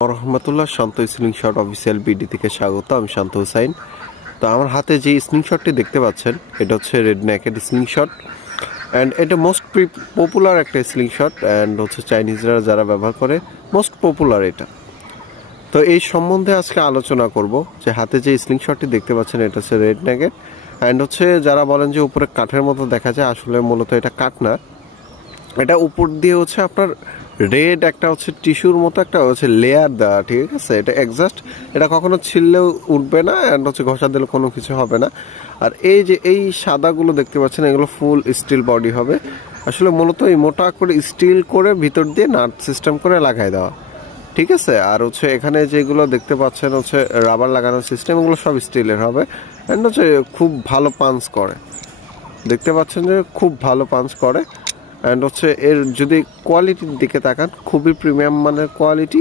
রহমতুল্লাহ শান্ত slingshot official BD থেকে স্বাগত। আমি শান্ত হুসাইন। তো আমার হাতে যে স্লিংশটটি দেখতে পাচ্ছেন এটা হচ্ছে রেড নেকেড স্লিংশট অ্যান্ড এটা মোস্ট পপুলার একটা স্লিংশট অ্যান্ড হচ্ছে চাইনিজরা যারা ব্যবহার করে মোস্ট পপুলার এটা। তো এই সম্বন্ধে আজকে আলোচনা করব যে হাতে যে স্লিংশটটি দেখতে পাচ্ছেন এটা হচ্ছে রেড নেকেড অ্যান্ড হচ্ছে যারা বলেন যে উপরে কাঠের মতো দেখা যায়, আসলে মূলত এটা কাঠ না, এটা উপর দিয়ে হচ্ছে আপনার রেড একটা হচ্ছে টিস্যুর মতো একটা হচ্ছে লেয়ার দেওয়া, ঠিক আছে। এটা এক্সাস্ট এটা কখনো ছিললেও উঠবে না অ্যান্ড হচ্ছে ঘষা দিলে কোনো কিছু হবে না। আর এই যে এই সাদাগুলো দেখতে পাচ্ছেন এগুলো ফুল স্টিল বডি হবে, আসলে মূলত এই মোটা করে স্টিল করে ভিতর দিয়ে নাট সিস্টেম করে লাগাই দেওয়া, ঠিক আছে। আর হচ্ছে এখানে যেগুলো দেখতে পাচ্ছেন হচ্ছে রাবার লাগানোর সিস্টেম, এগুলো সব স্টিলের হবে অ্যান্ড হচ্ছে খুব ভালো পাঞ্চ করে, দেখতে পাচ্ছেন যে খুব ভালো পাঞ্চ করে অ্যান্ড হচ্ছে এর যদি কোয়ালিটির দিকে তাকান খুবই প্রিমিয়াম মানের কোয়ালিটি।